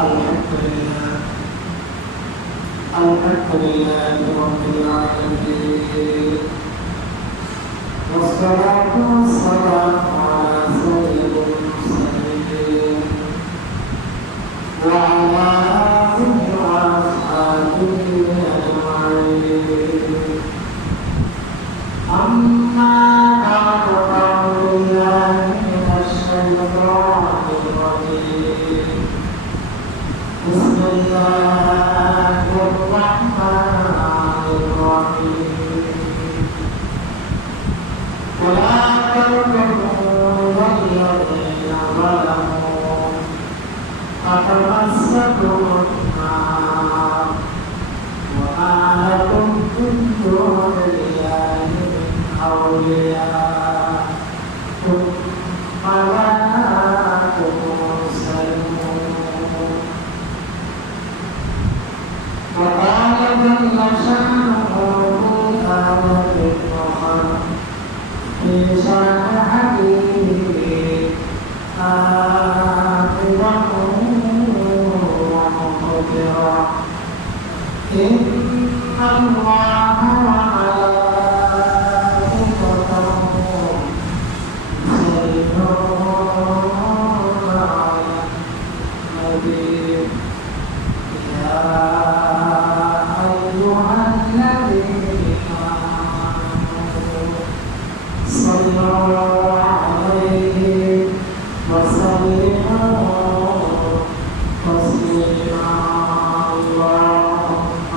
الحمد لله رب العالمين والصلاة والسلام على سيد المرسلين وعلى آله وأصحابه أجمعين أما بعد فأعوذ بالله من الشيطان الرجيم بسم الله الرحمن الرحيم ولا تركنوا الذين ظلموا فتمسكوا النار وما لكم من دون الله من أولياء ثم لا تنصرون وقال جل شأنه في آية أخرى في شأن حبيبه آخذه ومقدرا إن الله وملائكته يصلون على النبي يا أيها الذين آمنوا صلوا عليه وسلموا تسليما اللهم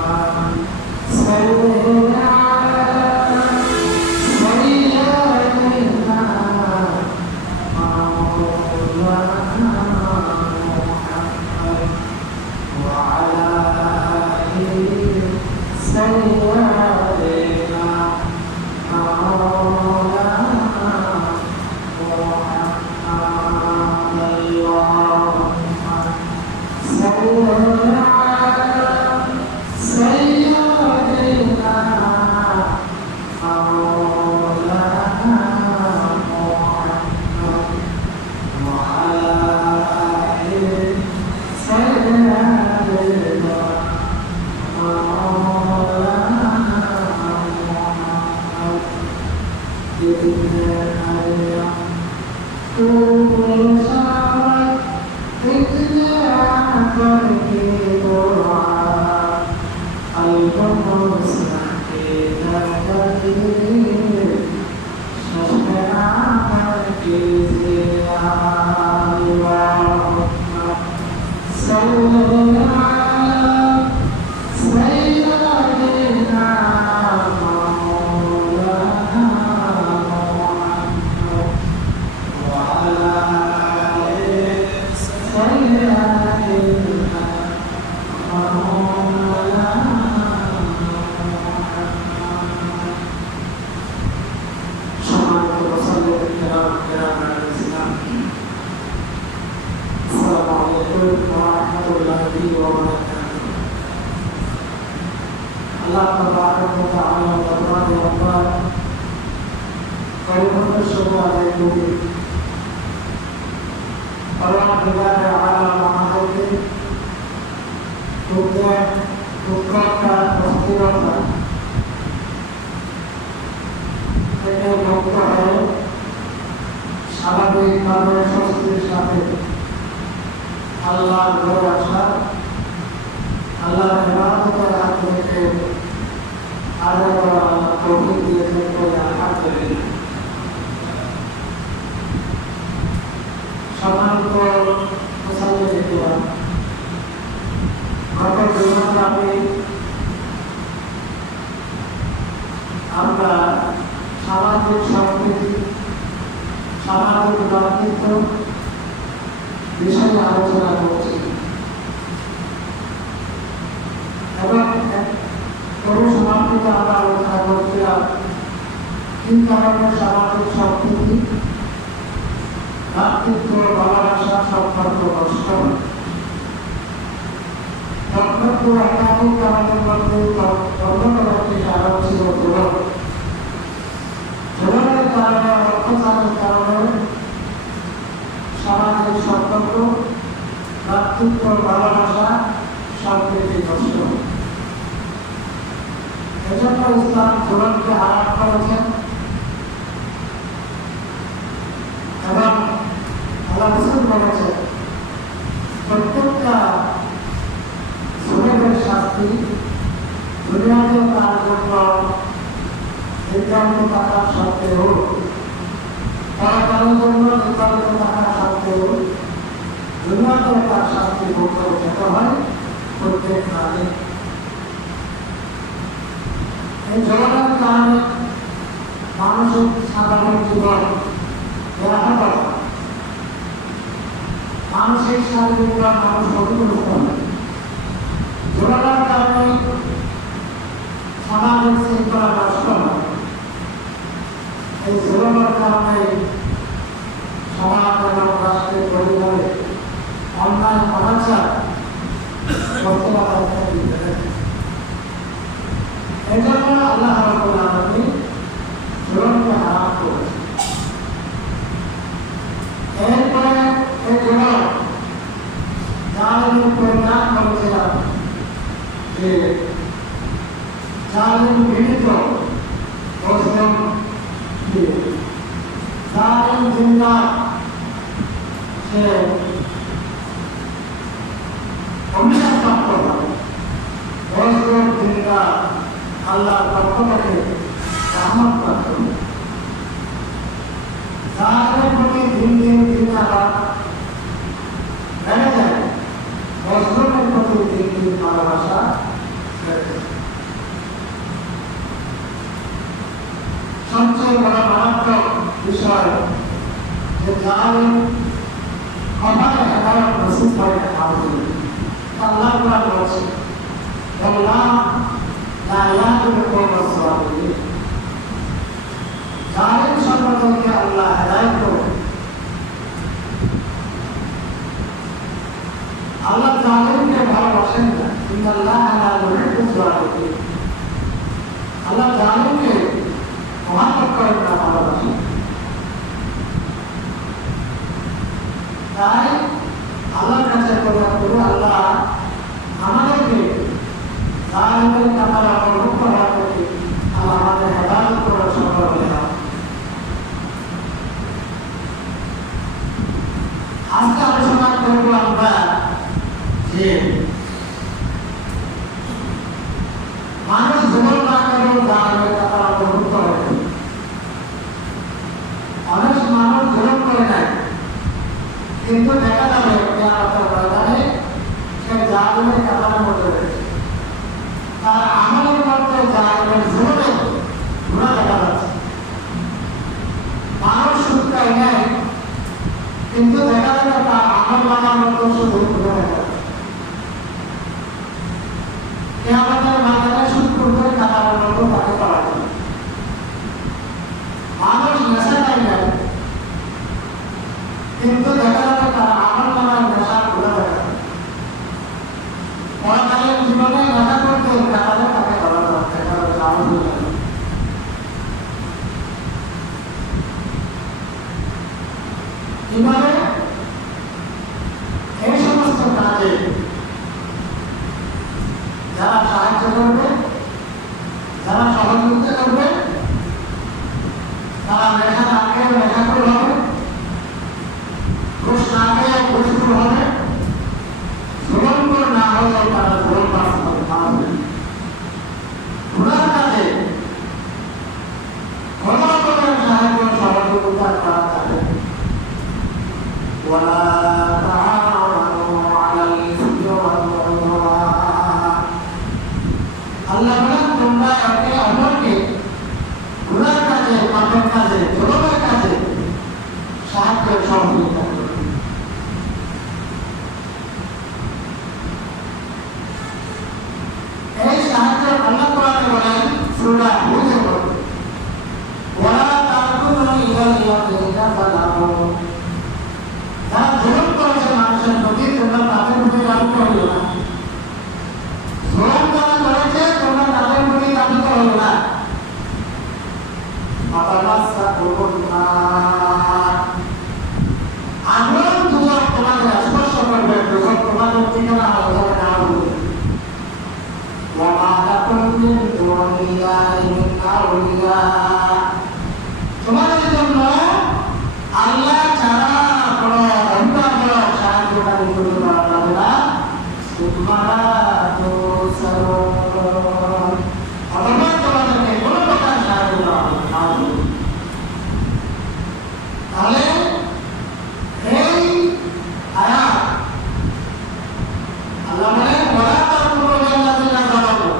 صل على سيدنا مولانا محمد وعلى آله سيدنا مولانا محمد اللهم صل على سيدنا مولانا محمد وعلى آله سيدنا مولانا محمد إذا كل شعرك إذا فريق الرعاة القدس إذا كثير شفع مركزيا اللهم صل على سيدنا مولانا محمد وعلى آله سيدنا مولانا محمد সম্মানিত মুসল্লি কিরাম الإسلام السلام عليكم ورحمة الله وبركاته الله تبارك وتعالى وتبارك وتعالى পরিপূর্ণ শুকর আদায় করি আল্লাহ তাআলা আমাদেরকে দুঃখটা অস্থিরতা থেকে মুক্ত হয়ে স্বাভাবিকভাবে স্বস্তির সাথে আল্লাহর ঘরে আসা আল্লাহর ইবাদতের হাত থেকে আদায় করা আল্লাহ তৌফিক দিয়েছেন বলে আলহামদুলিল্লাহ। সম্মানিত মুসল্লিরা, গত জুমাতে আমরা সামাজিক সম্প্রীতি সামাজিক ভ্রাতৃত্ব বিষয়ে আলোচনা করছি এবং সমাপ্তিতে আমরা আলোচনা করছিলাম তিন কারণে সামাজিক সম্প্রীতি ভ্রাতৃত্ব ভালোবাসা সম্পর্ক নষ্ট সম্পর্ক একাধিক কারণের মধ্যে অন্যতম একটি কারণ ছিল জোরের কারণে অত্যাচারের কারণে সামাজিক সম্পর্ক ভ্রাতৃত্ব ভালোবাসা সম্প্রীতি নষ্ট। এজন্য ইসলাম জুলুমকে হারাম করেছেন এবং আল্লাহ রাসূল বলেছেন প্রত্যেকটা জুলুমের শাস্তি দুনিয়াতে তার জন্য নির্ধারিত থাকার সত্ত্বেও পরকালের জন্য নির্ধারিত থাকার সত্ত্বেও দুনিয়াতে তার শাস্তি ভোগ করে যেতে হয় প্রত্যেক নারী। এই জগতের কারণে মানসিক সাধারণ জীবন ব্যাহত হয়, মানসিক শারীরিক মানুষ ক্ষতিগ্রস্ত হয়। জগতের কারণে সমাজের শৃঙ্খলা নষ্ট হয়। এই জগতের কারণে সমাজ এবং রাষ্ট্রের পরিবারে অন্যায় অনাচার এই জন্য আল্লাহ রাব্বুল আলামিন জুলুমকে হারাম করেছেন। এরপরে এই জুলুম জালিমের পরিণাম করেছিলাম যে জালিম ঘৃণিত মুসলিম জালিম জিন্দা সে অভিশাপ প্রাপ্ত হয়। মুসলিম জিন্দা আল্লাহর পক্ষ থেকে রহমত প্রাপ্ত হয়। জালিমের প্রতি দিন দিন ঘৃণা বেড়ে যায়, মুসলিমের প্রতি দিন দিন ভালোবাসা বেড়ে যায়। সবচেয়ে বড় মারাত্মক বিষয় যে জালিম কপালে হেদায়েত নসিব করে আল্লাহ কোরআন বলছে আল্লাহ লা ইয়াহদিল কওমাস সালিহিন। জালিম সম্প্রদায়কে আল্লাহ হেদায়েত করে। আল্লাহ জালিমকে ভালোবাসেন না, ইন্নাল্লাহা লা ইউহিব্বুজ জালিমিন। আল্লাহ জালিমকে মহাব্বত করেন না, ভালোবাসেন। তাই আল্লাহর কাছে দোয়া করি, আল্লাহ আমাদেরকে জালিমের কাতারে অন্তর্ভুক্ত হওয়া থেকে আল্লাহ আমাদের হেদায়েত করার সম্ভব হয়ে দাও। আজকে আলোচনা করবো আমরা যে মানুষ জীবন না করেও জালিমের কাতারে অন্তর্ভুক্ত হয়ে। অনেক মানুষ জীবন করে নাই, কিন্তু দেখা যাবে কিয়ামতের ময়দানে সে জালিমের কাতারের মধ্যে রয়েছে। তার আমলের মধ্যে জালিমের জুলুমে গুনাহ দেখা যাচ্ছে। মানুষ সুদকায় নেয়, কিন্তু দেখা যাবে তার আমল নামার মধ্যে শুধু গুনাহ দেখা যাচ্ছে। কিয়ামতের ময়দানে সুদখোরদের কাতারের মধ্যে তাকে পাওয়া যাবে। মানুষ নেশায় নেয়, কিন্তু দেখা যাবে তার আমল নামার নেশার গুনাহ দেখা যাবে। পরকালের জীবনে নেশা করতে কাতারে তাকে ধরা যাচ্ছে। কিভাবে এই সমস্ত কাজে যারা সাহায্য করবে, যারা সহযোগিতা করবে, তারা নেশা না খেয়ে নেশাখোর হবে, ঘুষ না খেয়ে ঘুষখোর হবে, জুলুমখোর না হলে তারা জুলুমবাজ হবে। গুনার কাজে কোন রকমের সাহায্য সহযোগিতা করা যাবে। ওয়ালা তাআওয়ানু আলাল ইসমি ওয়াল উদওয়ান। আল্লাহ বলেন তোমরা একে অপরকে গুনার কাজে, পাপের কাজে, জুলুমের কাজে সাহায্য সহযোগিতা করো। এই সাহায্য আল্লাহ কোরআনে বলেন সূরা হুদে বলেন ওয়ালা তাকুনু ইলাল্লাযিনা যালামু। যারা জুলুম করেছে মানুষের প্রতি, তোমরা তাদের প্রতি দাবিত হইও না। জুলুম যারা করেছে তোমরা তাদের প্রতি দাবিত হইও না। আগুন দুজক তোমাদের স্পর্শ করবে, দুজক তোমাদের করতে পারা যাবে না সুমারা তো সারোন অথবা তোমাদেরকে কোনো প্রকার সাহায্য করা হবে না। তাহলে এই আয়াত আল্লাহ বলেন ওয়ালা তাকুলু লিল্লাযিনা যালামু,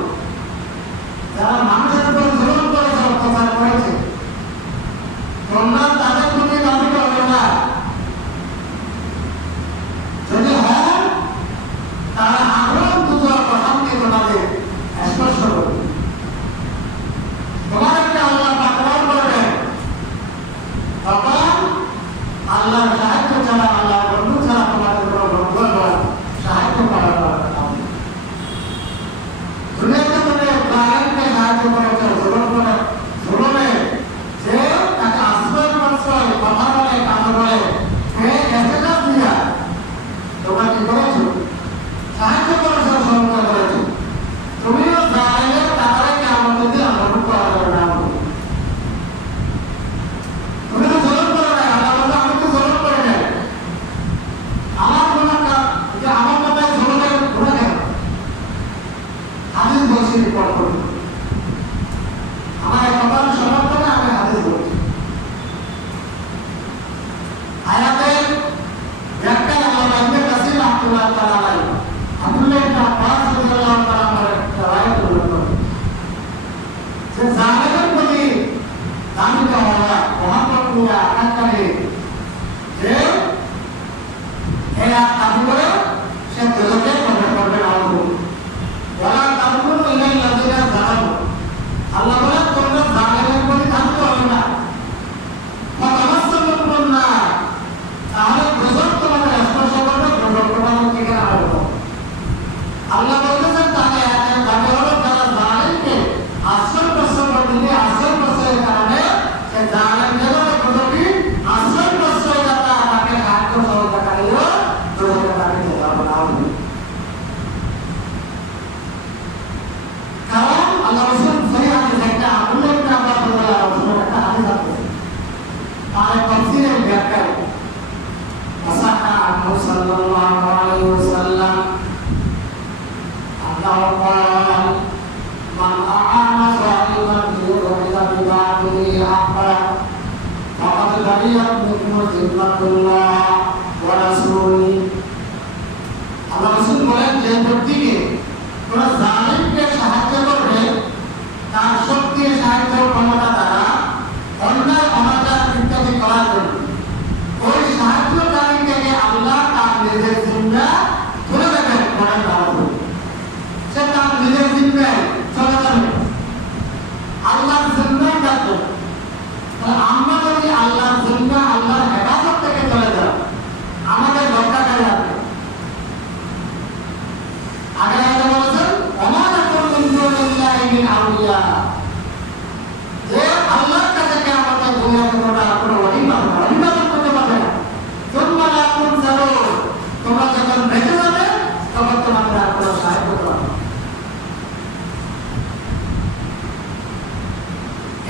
যারা মানুষের উপর জুলুম করেছে, অত্যাচার করেছে, তোমরা তাদের প্রতি দাবি করবে না। যদি হয় তারা আগ্রহ দুজোর প্রশান্তি তোমাদের স্পর্শ করবে, তোমাদেরকে আল্লাহ পাকড়াও করবেন, তখন আল্লাহর সাহায্য ছাড়া, আল্লাহর বন্ধু ছাড়া তোমাদের কোনো বন্ধু সাহায্য করার দরকার হবে। দুনিয়াতে তুমি জালেমকে সাহায্য করেছো, জুলুমে যে তাকে আশ্রয় প্রশ্রয় কথা বলে, কাজ বলে, সে এসেটা দিয়া তোমরা কি করেছো? সাহায্য করেছো, সহায়তা করেছো। তুমিও জালেমের কাতারে আমাদের দিয়ে আন্দোলন করা যাবে না। তুমি তো জুলুম করে নাই, আল্লাহ বলতে আমি তো জুলুম করে নাই, আমার গুণাটা যে আমার কথায় জুলুমের গুণা কেন? হাদিস বলছি, রিপোর্ট করি, আমার কথার সমর্থনে আমি হাদিস বলছি। আয়াতের ব্যাখ্যা আল্লামা ইবনে কাসির রাহমাতুল্লাহ তাআলা আলাইহি আব্দুল্লাহ ইবনে আব্বাস রাদিয়াল্লাহু তাআলা এর রাওয়ায়াত উল্লেখ করেন যে জালেমের প্রতি দাবিত হওয়া মোহাম্মদ পুরা আকারে যে এরা দাবি করে সে দোজখে প্রবেশ করবে না। ওয়ালা তাকুলু লিল্লাযিনা যালামু, আল্লাহ বলেন তোমরা জালেমের প্রতি দাবিত হবে না। ফাতামাসসাকুম নার, তাহলে দোজখ তোমাদের স্পর্শ করবে, দোজখ তোমাদের থেকে আলাদা। আল্লাহ বলতেছেন তাকে দাবি হলো যারা জালেমকে আশ্রয় প্রশ্রয় দিলে, আশ্রয় প্রশ্রয়ের কারণে সে জালেম যেন দোজখী আশ্রয় প্রশ্রয়দাতা তাকে সাহায্য সহযোগিতা করিলেও দোজখে তাকে যেতে হবে না। কারণ আল্লাহ রাসূল সহিহ হাদিস একটা আব্দুল্লাহ ইবনে আব্বাস রাদিয়াল্লাহু আনহু একটা হাদিস আছে, তার তাফসীরের ব্যাখ্যায় আসাহা আনহু সাল্লাল্লাহু আলাইহি ওয়াসাল্লাম আল্লাহু ক্বাল মান আ'আনা সালিমান লিয়ুযহিরা বিবাতিহি হাক্কা ফাকাদ বারিয়াত মিনহু জিম্মাতুল্লাহ ওয়া রাসূলিহি। আল্লাহ রাসূল বলেন যে ব্যক্তিকে তোমরা জালিমকে সাহায্য করবে তার শক্তি, সাহায্য, ক্ষমতা দ্বারা অন্যায় অনাচার ইত্যাদি করার জন্য, ওই সাহায্যকারীকে আল্লাহ তার নিজের জিম্মা তুলে দেবেন, করেন দাঁড়াবে, সে তার নিজের জিম্মায় চলে যাবে, আল্লাহর জিম্মায় থাকবে। আমরা যদি আল্লাহর জিম্মা, আল্লাহর হেফাজত থেকে চলে যাব, আমাদের রক্ষাকারী আছে। আগে আল্লাহ বলেছেন ওমালাকুম মিন দুনিল্লাহি মিন আউলিয়া, যে আল্লাহর কাছে কে আমাদের দুনিয়াতে কোনো ইবাদত করতে পারবে না। তোমরা লাকুম সারুন, তোমরা যখন বেঁচে যাবে তখন তোমাদের আর কোনো সাহায্য করা হবে।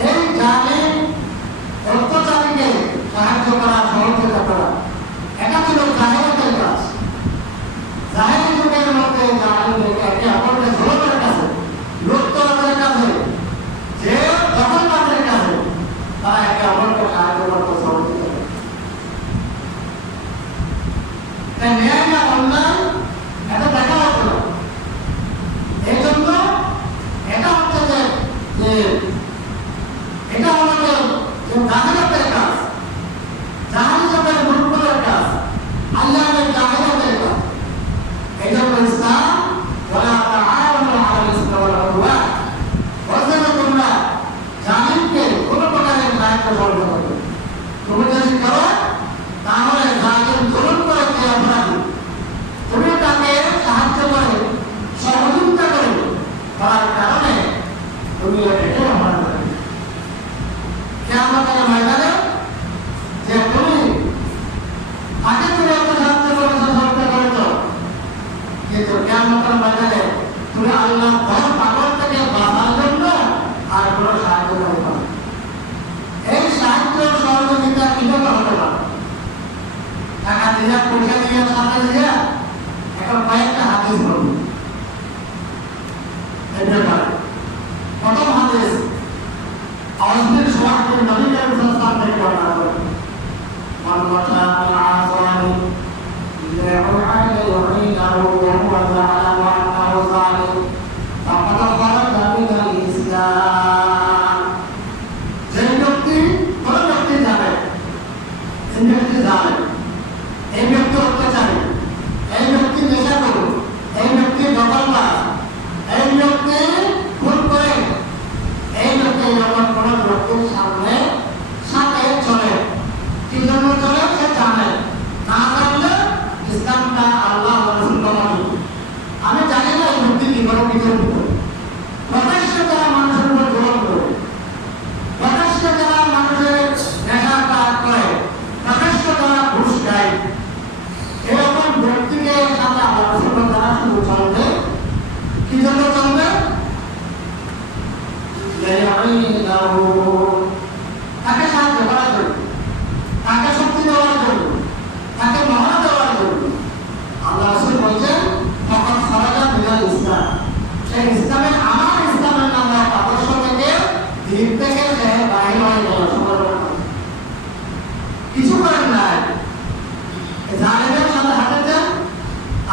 এই জালিম অত্যাচারীকে সাহায্য করা, সহযোগিতা করা, এটা ছিল জাহেলিয়াতের কাজ। জাহেলি যুগের মধ্যে জালিমদেরকে একে অপরকে জুলুমের কাছে, লুটতরাজের কাছে, যে দখলবাজের কাছে তারা একে অপরকে সাহায্য করতে, সহযোগিতা করত। ন্যায় না অন্যায় এটা দেখা হতো না। এই জন্য এটা হচ্ছে যে এটা হলো যে জাহেলিয়াতের কাজ, জাহেলি যুগের মূর্খদের কাজ, আল্লাহর জাহেলিয়াতের কাজ। এই জন্য ইসলাম ওয়ালা তাআওয়ানু আলাল ইসমি ওয়াল উদওয়ান, বলছে যে তোমরা জালিমকে কোনো প্রকারের সাহায্য সহযোগিতা করবে। তুমি যদি করো তাহলে জালিম জুলুম করে যে অপরাধী, তুমি তাকে সাহায্য করে, সহযোগিতা করে করার কারণে তুমি এটাকে অপরাধ করবে। কিয়ামতের ময়দানে যে তুমি তাকে তুমি এত সাহায্য করেছো, সহযোগিতা করেছো, কিন্তু কিয়ামতের ময়দানে তুমি আল্লাহর ভয় পাগল থেকে বাঁচার জন্য আর কোনো সাহায্য করতে পারো। এই সাহায্য সহযোগিতা কিভাবে হতে পারে? টাকা দিয়ে, পয়সা দিয়ে, সাথে দিয়ে শুধু চলবে কি জন্য চলবে? তাকে সাহায্য করার জন্য, তাকে শক্তি দেওয়ার জন্য, তাকে মহড়া দেওয়ার জন্য। আল্লাহ রাসূল বলছেন তখন খরাজা মিনাল ইসলাম, সেই ইসলামের আমার ইসলামের নামে আদর্শ থেকে দিক থেকে সে বাইরে হয়ে গেল। কিছু করেন নাই, জালেমের সাথে হাঁটেছেন।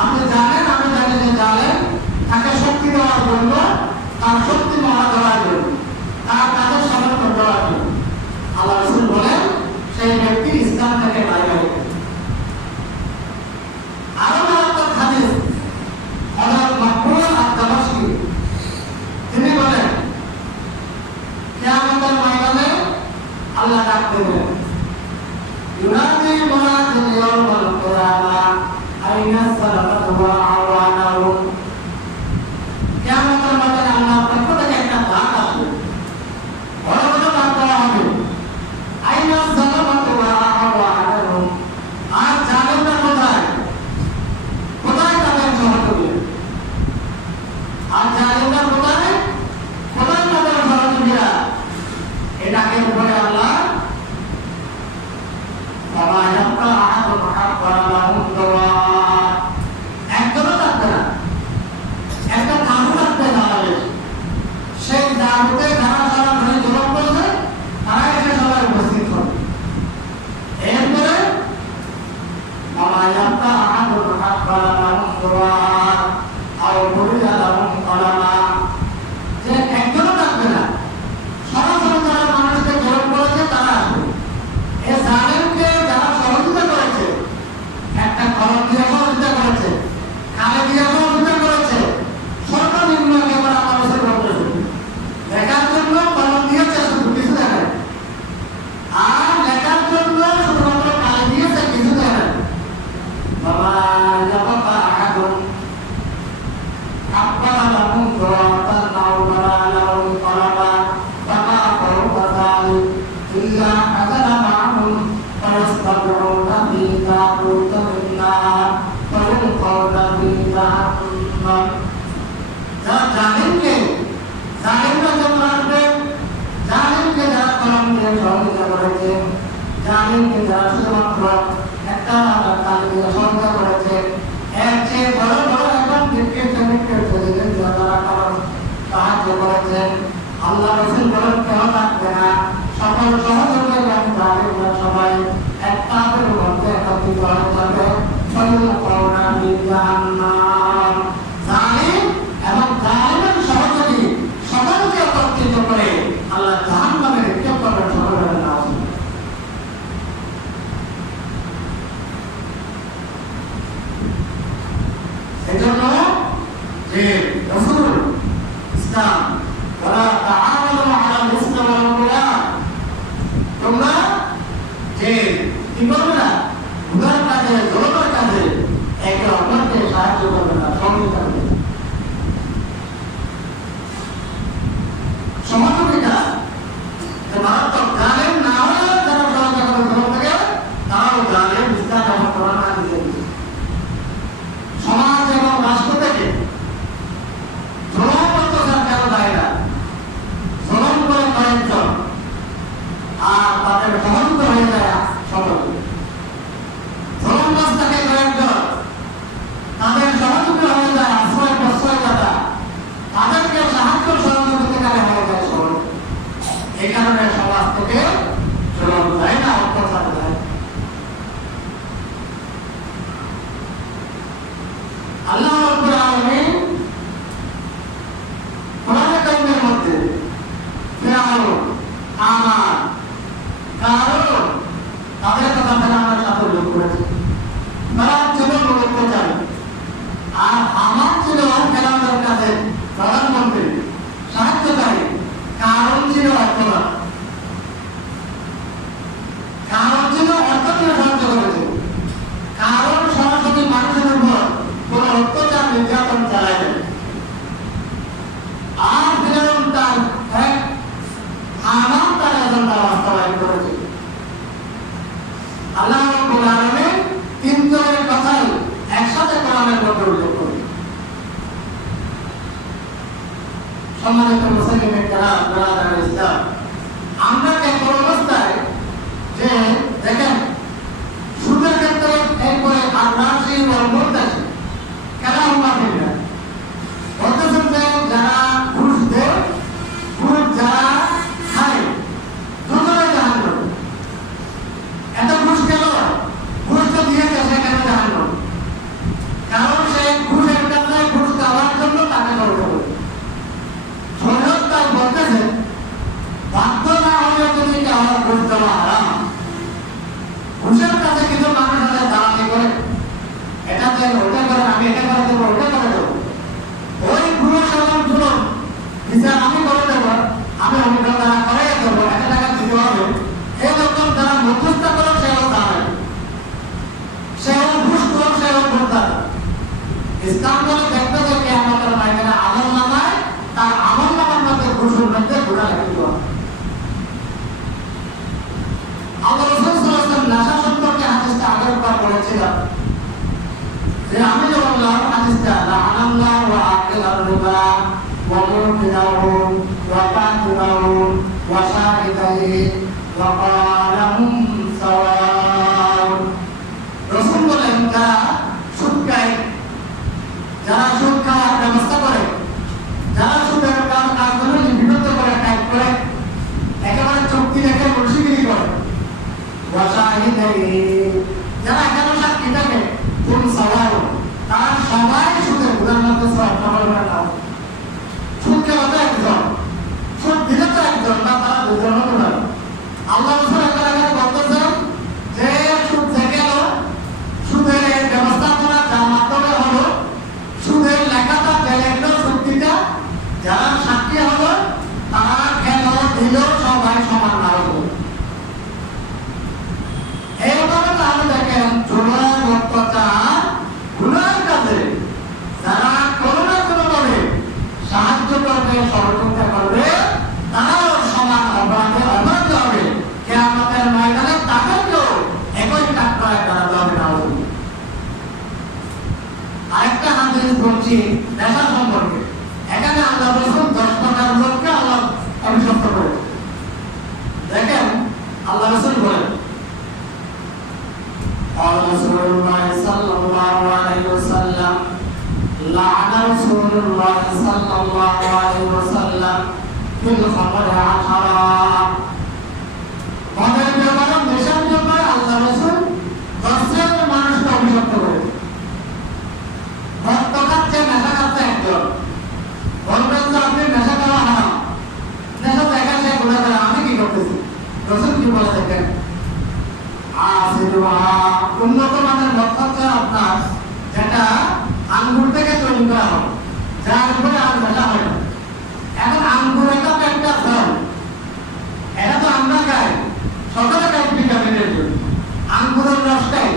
আপনি জানেন, আমি জানি যে জালেম তাকে শক্তি দেওয়ার জন্য, তার শক্তি মহড়া দেওয়ার জন্য, তার কাজের সমর্থন দেওয়ার জন্য। আল্লাহ রাসূল বলেন সেই ব্যক্তি ইসলাম থেকে বাইরে হয়ে গেল। আরো মারাত্মক হাদিস হযরত মাকবুল আদ-দামাশকি তিনি বলেন কিয়ামতের ময়দানে আল্লাহ ডাক দেবেন, ইউনাদি মুনাদিন ইয়াউমাল কিয়ামাহ আইনা সালাফাতু ওয়া আওয়ানাহুম। কিয়ামতের ময়দানে আল্লাহর পক্ষ থেকে একটা ডাক আসবে, বড় বড় ডাক দেওয়া হবে, আইনা সালাফাতু ওয়া আওয়ানাহুম। আর জালেমরা কোথায়? কোথায় তাদের সহযোগী? আর জালেমরা কোথায়? কোথায় তাদের সহযোগীরা? এটাকে উপরে আল্লাহ একজনও থাকবে না, একটা তাঁবু থাকবে দাঁড়াবে। সেই তাঁবুতে যারা সারা ধরে জলম করবে তারা এসে সবাই উপস্থিত হবে। এরপরে যে একজনও থাকবে না, সরাসরি যারা মানুষকে জলম করেছে তারা আসবে। এ জালেমকে যারা সহযোগিতা করেছে, একটা খরচ দিয়ে সহযোগিতা করেছে, কালে দিয়ে সহযোগিতা করেছে, সর্বনিম্ন একেবারে মানুষের বলতেছে লেখার জন্য কলম দিয়েছে, শুধু কিছু দেখেন। আর লেখার জন্য শুধুমাত্র কালে দিয়েছে, কিছু দেখেন। বাবা যাবা আহাদুন আব্বারা লাহুম দুআতান নাও বারা লাহুম কলাবা বাবা ফাওকা যালিক ইল্লা হাযারা মা'হুম ফায়াসতাবিউনা ফি তাবুত মিন্নার ফায়ুলকাউনা ফি জাহান্নাম। যারা জালিমরা যখন আসবে, জালিমকে যারা কলম দিয়ে সহযোগিতা করেছে, জালিমকে যারা শুধুমাত্র একটা কালে দিয়ে সহযোগিতা করেছে, এর চেয়ে বড় বড় এবং যারা কারণ সাহায্য করেছেন, আল্লাহ রাসূল বলেন কেউ থাকবে না, সকল সহযোগী এবং জালিমরা সবাই এক তাঁবুর মধ্যে একত্রিত হয়ে যাবে। ফায়ুলকাউনা ফি জাহান্নাম। জালিম এবং জালিমের সহযোগী সকলকে একত্রিত করে আল্লাহ জাহান্নামে নিক্ষেপ করবেন। সকলের নাম এজন্য যে রাসূল ইসলাম ওয়ালা তাআওয়ানু আলাল ইসমি ওয়াল উদওয়ান, তোমরা যে কি করবে না, গুনার কাজে, জুলুমের কাজে একে অপরকে সাহায্য করবে না, সহযোগিতা করবে। সহযোগিতা মারাত্মক। জালেম না হলে যারা সহযোগিতা করে জুলুম থেকে, তারাও জালেম। ইসলাম এবং কোরআন হাদিসে সমাজ এবং রাষ্ট্র থেকে জুলুম অত্যাচার কেন যায় না? জুলুম করে কয়েকজন আর তাদের সহযোগিতা হয়ে যায় সকলে। জুলুমবাজ থাকে কয়েকজন, তাদের সহযোগিতা হয়ে যায় আশ্রয় প্রশ্রয়দাতা, তাদেরকে সাহায্য সহযোগিতাকারী হয়ে যায় সকলে। এই কারণে সমাজ থেকে জুলুম যায় না, অত্যাচার যায়। আল্লাহ রাব্বুল আলামিন কোরআন কারীমের মধ্যে ফিরআউন, হামান, কারুন তাদের কথা ফিরআউনের সাথে উল্লেখ করেছে। ফিরআউন ছিল মূর্খচারী, আর হামান ছিল ফিরআউনের কাছে প্রধানমন্ত্রী, সাহায্যকারী। কারুন ছিল অর্থবান, কারুন ছিল অর্থ দিয়ে সাহায্য করেছে। কারুন সরাসরি মানুষের উপর কোনো অত্যাচার মুসলিমের কেরাম ব্রাদার ইসলাম, আমরা কেবল অবস্থায় যে দেখেন সুদের ক্ষেত্রে এরপরে আগ্রাসী ও মুরতাসী কেরাম মাফিরা বলতেছেন যে যারা ঘুষ দেয়, ঘুষ যারা খায়, দুজনে জাহান নামে। এত ঘুষ গেল, ঘুষ তো দিয়েছে সেখানে জাহান নামে, কারণ সে ঘুষের কাছে ঘুষ দেওয়ার জন্য টাকা খরচ করে। শরীয়ত তাই বলতেছে বাধ্য না হলে যদি কারো ঘুষ দেওয়া হারাম। ঘুষের কাছে কিছু মানুষ আছে দাঁড়াতে করে, এটা দেন ওটা করেন, আমি এটা করে দেবো ওটা করে দেবো, ওই ঘুষ এবং জুলুম বিচার আমি করে দেবো, আমি অভিজ্ঞতা করে দেবো, 1 টাকা দিতে হবে, এরকম যারা মধ্যস্থ করে সেও দাঁড়ায়, সেও ঘুষ করে, সেও ঘুরতে। ইসলাম বলে দেখতে দেখে আমাদের মাইকেরা আমল নামায়, তার আমল নামার মধ্যে ঘুষের মধ্যে ঘোরা লাগিত। আল্লাহ রাসূল সাল্লাল্লাহু আলাইহি ওয়াসাল্লাম নেশা সম্পর্কে হাদিসটা আগের বার বলেছিলাম যে আমি যে বললাম হাদিসটা লাআনাল্লাহু ওয়া আকিলার রিবা ওয়া মুকিলাহু ওয়া কাতিবাহু ওয়া শাহিদাইহি ওয়া ক্বালাহুম সাওয়া। রাসূল বলেন যারা সুদ খায়, যারা সুদ খাওয়ার ব্যবস্থা করে, যারা সুদের কাজগুলো লিপিবদ্ধ করে টাইপ করে একেবারে চুক্তি রেখে মুন্সিগিরি করে, যারা এখানে সাক্ষী থাকে কোন সবাই, তারা সবাই সুদের গুণের মধ্যে সুদ খেলা তো একজন, সুদ দিলে তো একজন, বা তারা দুজন হতে পারে। আল্লাহ রাসূল এখানে বলতেছেন যে সুদ থেকে সুদের ব্যবস্থাপনা যার মাধ্যমে হলো, সুদের লেখাটা বেলেগলো চুক্তিটা যারা সাক্ষী হলো, তারা খেল দিল সবাই সমান না হলো। এইভাবে তাহলে দেখেন জুয়া, অত্যাচার, গুনার কাজে যারা কোনো না কোনোভাবে সাহায্য করবে, সহযোগিতা করবে, তারাও সমান অপরাধে অপরাধ হবে। কিয়ামতের ময়দানে তাদেরকেও একই কাঠগড়ায় দাঁড়াতে হবে না। আরেকটা হাদিস বলছি নেশা সম্পর্কে। এখানে আল্লাহ রাসূল 10 প্রকার লোককে আল্লাহ অভিশপ্ত করে। দেখেন আল্লাহ রাসূল বলেন قال رسول الله صلى الله عليه وسلم لعن رسول الله صلى الله عليه وسلم في الخمر 10। মদের ব্যাপারে, নেশার ব্যাপারে আল্লাহ রাসূল 10 মানুষকে অভিশপ্ত করে। মদ খাচ্ছে, নেশা খাচ্ছে একজন, বলবেন যে আপনি নেশা খাওয়া হারাম, নেশা দেখা সে গুনাহ করে, আমি কি করতেছি? রাসূল কি বলে দেখেন, উন্নত মানের মদ হচ্ছে আপনার যেটা আঙ্গুর থেকে তৈরি করা হয়, যার উপরে আর নেশা হয় না। এখন আঙ্গুর একটা একটা ফল, এটা তো আমরা খাই, সকালে খাই ভিটামিনের জন্য, আঙ্গুরের রস খাই,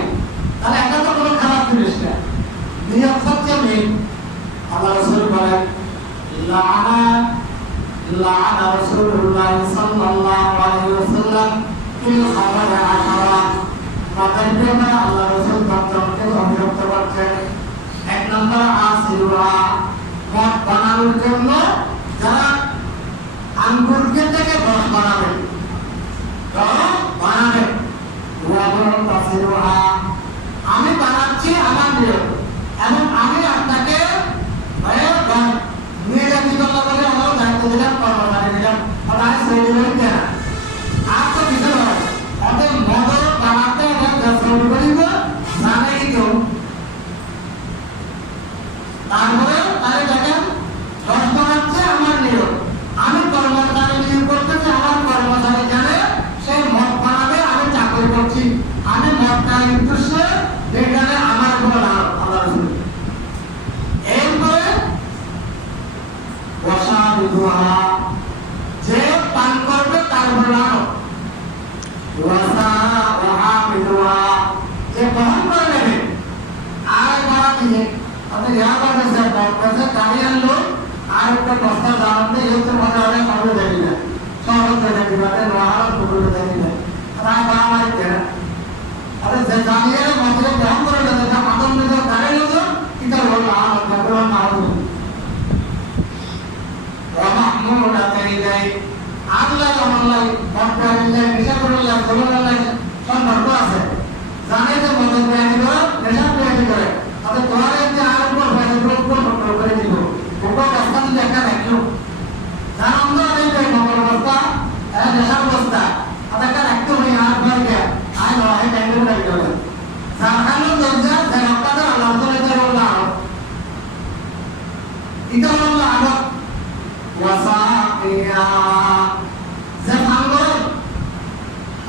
তাহলে এটা তো কোনো খারাপ জিনিস না। নিয়ত হচ্ছে মেন। আল্লাহ রাসূল বলেন লাআনা রাসূলুল্লাহ সাল্লাল্লাহু আলাইহি ওয়াসাল্লাম ফিল খামর 10। মদের ব্যাপারে আল্লাহ রাসূল 10 জনকে অভিযুক্ত করছেন। 1 নম্বর আসিরুহা, মদ বানানোর জন্য যারা আঙ্গুরকে থেকে রস বানাবে, আমি বানাচ্ছি আমার নিয়ত, এবং আমি আপনাকে নিয়ে যাচ্ছি কথা বলে আমারও দায়িত্ব দিলাম, কর্মচারী দিলাম, তাহলে সেই দিলেন কেনা আর তো কিছু নয়। অতএব মদ বানাতে তৈরি করিব জানাই কেউ, তারপরে তাই দেখেন রস বানাচ্ছে আমার নিয়ত, আমি কর্মচারী নিয়োগ করতেছি, আমার কর্মচারী জানে সে মদ বানাবে, আমি চাকরি করছি, আমি মদটা উদ্দেশ্যে যেখানে আমার কোনো লাভ আল্লাহ রাসূল। এরপরে বসা বিধুয়া, যে পান করবে তার উপর লাভ, বসা ওহা বিধুয়া, যে গ্রহণ করে নেবে আর বাড়া দিয়ে আপনি ইয়া করতেছেন, বসে গাড়ি আনলো আর একটা বস্তা দাঁড়াতে এতে মনে অনেক ভালো দেখি না, শহর দেখি না, মহারাজ পুকুরে দেখি না, তারা বাড়া মারি দেয়। আরে যে জানিয়ে মন্দিরে গ্রহণ করে নেবে, মাদক নিয়ে গাড়ি নিয়ে কি তার বললো আমার না দেশের অবস্থা তাদেরকে রাখতে হই আর ভয় গে আয় নয় টাইমে রাখতে হবে জাহানো দরজা জানাতে আল্লাহ তাআলা বললা এটা হলো আলো ওয়াসাকিয়া যে ভাঙলো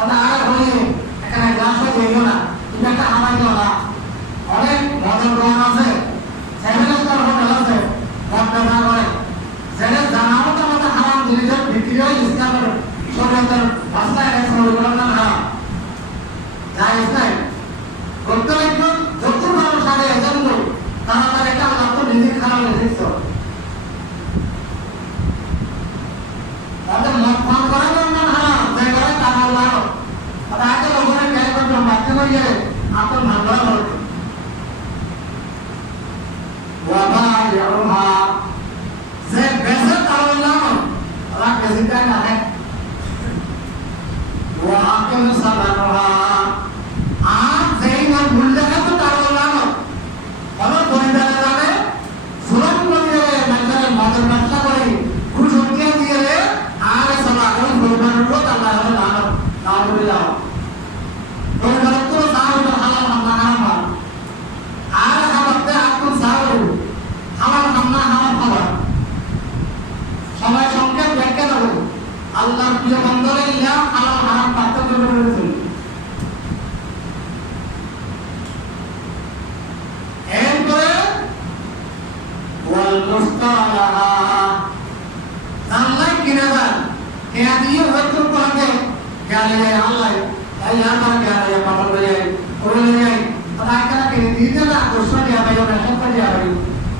আদা আর হই এখানে গ্লাস হইলো না এটা একটা আমার দেওয়া অনেক মজার গ্রহণ আছে সেখানে তার হোটেল আছে মদ ব্যবহার করে সেটা জানাও তো আমাদের হারাম জিনিসের বিক্রিও ইসলামের শরীয়তের ভাষায় এক সময় না হারাম জায়েজ নাই করতে লাগবে যত মানুষ আগে এজন্য তারা তার একটা আল্লাহ তো নিজে খারাপ নির্দিষ্ট তাদের মদ পান করা না হারাম যে করে তারা আল্লাহ তারা আগে লোকের গায়ে করবে বাধ্য হয়ে আপনার ভাঙা হবে وبايعها زي بيزت على النار راك زيدان عليك وأقم صلاتها زي ما بلغت على النار kalau পরিবার যাবে সুরত করিয়ে মানে মাদের ব্যবসা করে খুশিয়া দিয়ে আর সালা করে পরিবারের উপর আল্লাহ নাম নাম বলে পরিবার তো সাহায্য হালাল হারাম আর আমাদের আত্ম সাহায্য হালাল হারাম খাবার সবাই সংক্ষেপ ব্যাখ্যা দেব আল্লাহর প্রিয় বন্ধরে ইলা হালাল হারাম পার্থক্য করেছেন এরপরে ওয়াল মুস্তালাহা আল্লাহ কিনা যান কেয়া দিয়ে হয়তো পড়াতে গেলে আল্লাহ তাই আমার গেলে পাগল হয়ে যায় ওরে যায় তারা কিনে দিতে না দোষা দিয়া ভাই ওরা সব দিয়া ভাই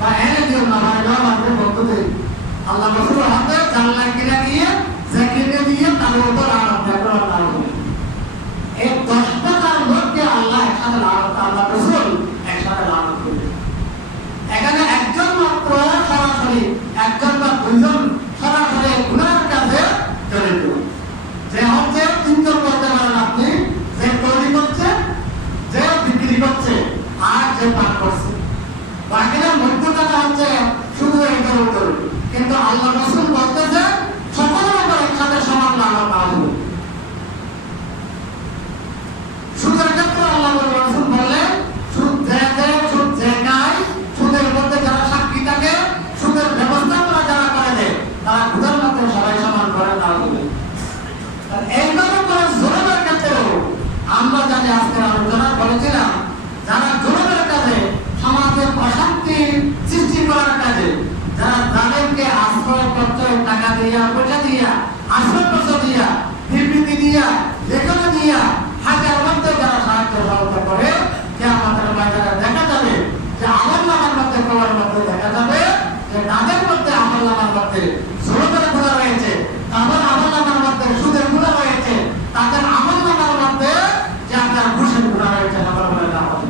বা এনে দিও না ভাই আমাদের বন্ধুদের আল্লাহ রাসূল হাতে জানলা কিনে দিয়ে জাকিরে দিয়ে তার উপর আরাম দেখো না এই 10 টাকার লোককে আল্লাহ একসাথে আল্লাহ রাসূল একসাথে লাভ করবে এখানে একজন মাত্র সরাসরি একজন বা দুইজন সরাসরি গুনার কাছে জড়িত যে হচ্ছে তিনজন করতে পারেন আপনি যে তৈরি করছে যে বিক্রি করছে আর যে পান করছে বাকিরা মধ্যটা হচ্ছে শুধু এইটার উপর কিন্তু আল্লাহ রাসূল বলতেছে সকলের উপর একসাথে সমান লাভ হবে সুদের ক্ষেত্রে আল্লাহ রাসূল বললেন সুদ সুদ জায়গায় সুদের মধ্যে যারা সাক্ষী থাকে সুদের ব্যবস্থাপনা যারা করে দেয় তারা ঘুরের মধ্যে সবাই সমান করে না হবে এইভাবে করে জোরের ক্ষেত্রেও আমরা জানি আজকে আলোচনা করেছিলাম যারা জোরের কাজে সমাজের অশান্তি সৃষ্টি করার কাজে যারা তাদেরকে আশ্রয়পত্র টাকা দিয়া পয়সা দিয়া আশ্রয়পত্র দিয়া বিবৃতি দিয়া লেখনা দিয়া হাজার মধ্যে যারা সাহায্য সহযোগিতা করে যে আমাদের বাজারে দেখা যাবে যে আমল নামার মধ্যে করার মধ্যে দেখা যাবে যে তাদের মধ্যে আমল নামার মধ্যে জোরের গুণা রয়েছে তাদের আমল নামার মধ্যে সুদের গুণা রয়েছে তাদের আমল নামার মধ্যে যে আপনার ঘুষের গুণা রয়েছে আমার বলে না হবে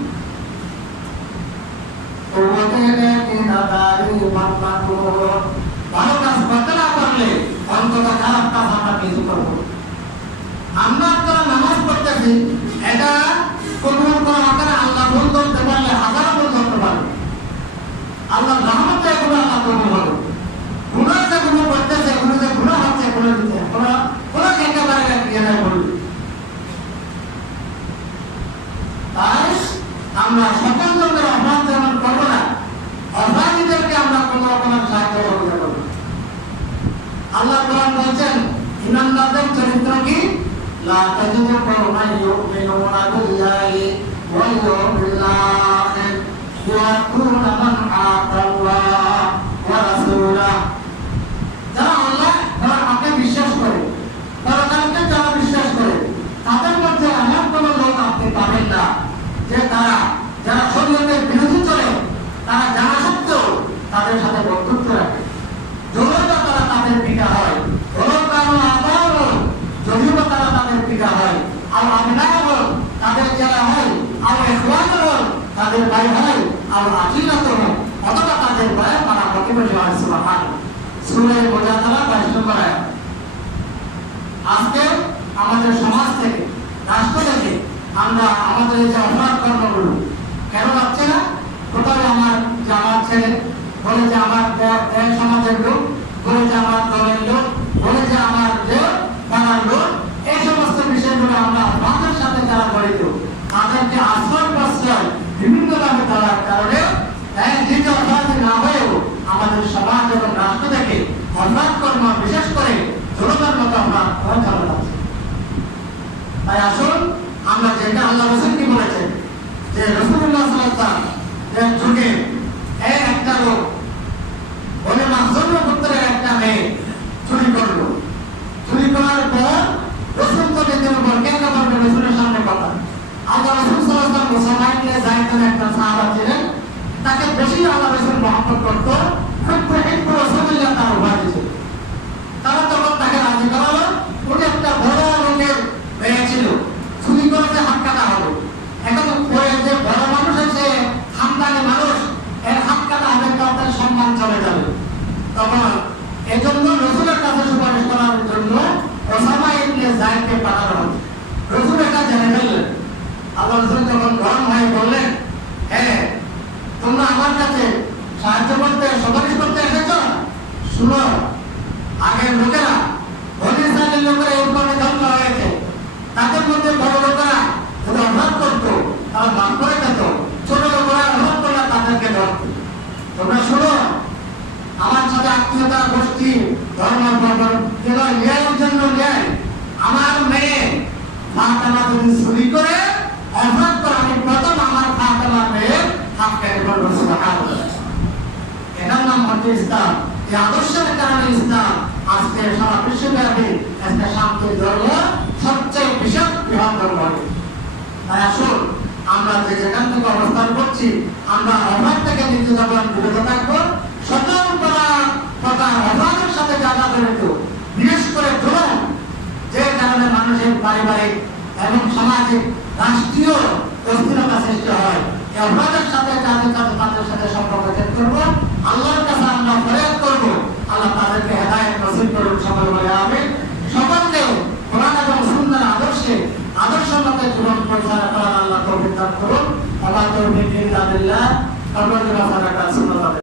ভালো কাজ করতে না পারলে অন্তত খারাপ কাজ আমরা কিছু করবো আমরা আপনারা নামাজ পড়তেছি এটা কবুল করা আকারে আল্লাহ ভুল করতে পারলে হাজার ভুল করতে পারবে আল্লাহ রহমতে এগুলো আল্লাহ কবুল হবে গুনাহ যেগুলো করতেছে এগুলো যে গুনাহ হচ্ছে এগুলো দিতে কোনো একেবারে ইয়ে নাই বলবে তাই আমরা সকল ধরনের অপরাধ যেমন করবো না অপরাধীদেরকে আমরা কোনো রকমের সাহায্য করতে পারবো আল্লাহ কোরআন বলছেন ইমানদারদের চরিত্র কি লা তাজিদু কওমান ইউমিনুনা বিল্লাহি ওয়াল ইয়াউমিল আখির ইউআতুনা মান আতাল্লাহ ওয়া রাসূলাহ যারা আল্লাহ তারা আপনি বিশ্বাস করে পরকালকে যারা বিশ্বাস করে তাদের মধ্যে এমন কোনো লোক আপনি পাবেন না যে তারা যারা শরীয়তের বিরোধী চলে তারা জানা সত্ত্বেও তাদের সাথে বন্ধুত্ব রাখে যদিও তারা তাদের পিতা হয় যদিও তারা তাদের পিতা হয় আর আমরা তাদের যারা হয় আর এখওয়ান তাদের ভাই হয় আর আকিলাত অথবা তাদের ভাই তারা প্রতিবেশী হয় সুবহানাল্লাহ সূরা মুজাদালা 22 নম্বর আয়াত আজকে আমাদের সমাজ থেকে রাষ্ট্র থেকে আমরা আমাদের যে অপরাধ কর্মগুলো কেন হচ্ছে না কোথাও আমার যে আমার ছেলে বলে যে আমার সমাজের লোক বলে যে আমার দলের লোক বলে যে আমার যে খাবার লোক, এই সমস্ত বিষয়গুলো আমরা আমাদের সাথে যারা জড়িত তাদেরকে আশ্রয় প্রশ্রয় বিভিন্নভাবে দেওয়ার কারণে নিজে অপরাধী না হয়েও আমাদের সমাজ এবং রাষ্ট্র থেকে অপরাধ কর্ম বিশেষ করে জনতার মতো অপরাধ চালু আছে। তাই আসুন আমরা যেটা আল্লাহ রসুল কি বলেছেন যে রাসূলুল্লাহ সাল্লাল্লাহু আলাইহি ওয়াসাল্লাম যুগে একটা লোক বলে মাসুম পুত্রের একটা মেয়ে চুরি করলো। চুরি করার পর রসুল তো নিজের উপর কেন করবে রসুলের সামনে কথা। আল্লাহ রসুল সাল্লাল্লাহু আলাইহি ওয়াসাল্লাম মুসাইলকে যাইতেন একটা সাহাবা ছিলেন, তাকে বেশি আল্লাহ রসুল মহব্বত করতো, একটু রসুলুল্লাহ তার উপাধি ছিল। তারা তখন তাকে রাজি করালো, ওটা একটা বড় লোকের মেয়ে ছিল, চুরি করেছে হাত কাটা হবে। এখন পরে যে বড় মানুষ আছে খানদানি মানুষ, এর হাত কাটা হবে, তার সম্মান চলে যাবে। তখন এজন্য রসুলের কাছে সুপারিশ করার জন্য ওসামা ইবনে যায়েদকে পাঠানো হচ্ছে। রসুল এটা জেনে ফেললেন। আল্লাহ রসুল যখন গরম হয়ে বললেন, হ্যাঁ তোমরা আমার কাছে সাহায্য করতে সুপারিশ করতে এসেছ, শুনো আগের লোকেরা বনি ইসরাইলের লোকেরা এই উপরে ধ্বংস হয়েছে, তাদের মধ্যে বড় লোকেরা যদি অপরাধ করতো তারা মাফ করে যেত, ছোট লোকেরা অপরাধ করলে তাদেরকে ধরত। তোমরা শুনো আমার সাথে আত্মীয়তা গোষ্ঠী ধর্ম ন্যায়ের জন্য ন্যায়, আমার মেয়ে ফাতেমা যদি চুরি করে অপরাধ করে আমি প্রথম আমার ফাতেমা মেয়ে হাত কেটে বলবো সুবহানাল্লাহ। এটার নাম হচ্ছে ইসলাম। এই আদর্শের কারণে ইসলাম আজকে সারা বিশ্বব্যাপী একটা শান্তির ধর্ম, সবচেয়ে বিশাল বৃহৎ ধর্ম। তাই আসুন আমরা যে যেখান থেকে অবস্থান করছি আমরা অপরাধ থেকে নির্যাতন বিরত থাকবো। সকল প্রকার অপরাধের সাথে যারা জড়িত, বিশেষ করে জুলুম, যে কারণে মানুষের পারিবারিক এবং সামাজিক রাষ্ট্রীয় অস্থিরতা সৃষ্টি হয়, এই অপরাধের সাথে তাদের সাথে সম্পর্ক ত্যাগ করবো। আল্লাহর কাছে আমরা ফরিয়াদ করবো, আল্লাহ তাদেরকে হেদায়েত নসিব করুন। সকল বলে আমিন। সকলকে কোরআন এবং সুন্নাহর আদর্শ মতে জীবন পরিচালনা করার আল্লাহ তৌফিক দান করুন। আল্লাহ তৌফিক ইল্লা বিল্লাহ। আল্লাহ রাব্বুল আলামিন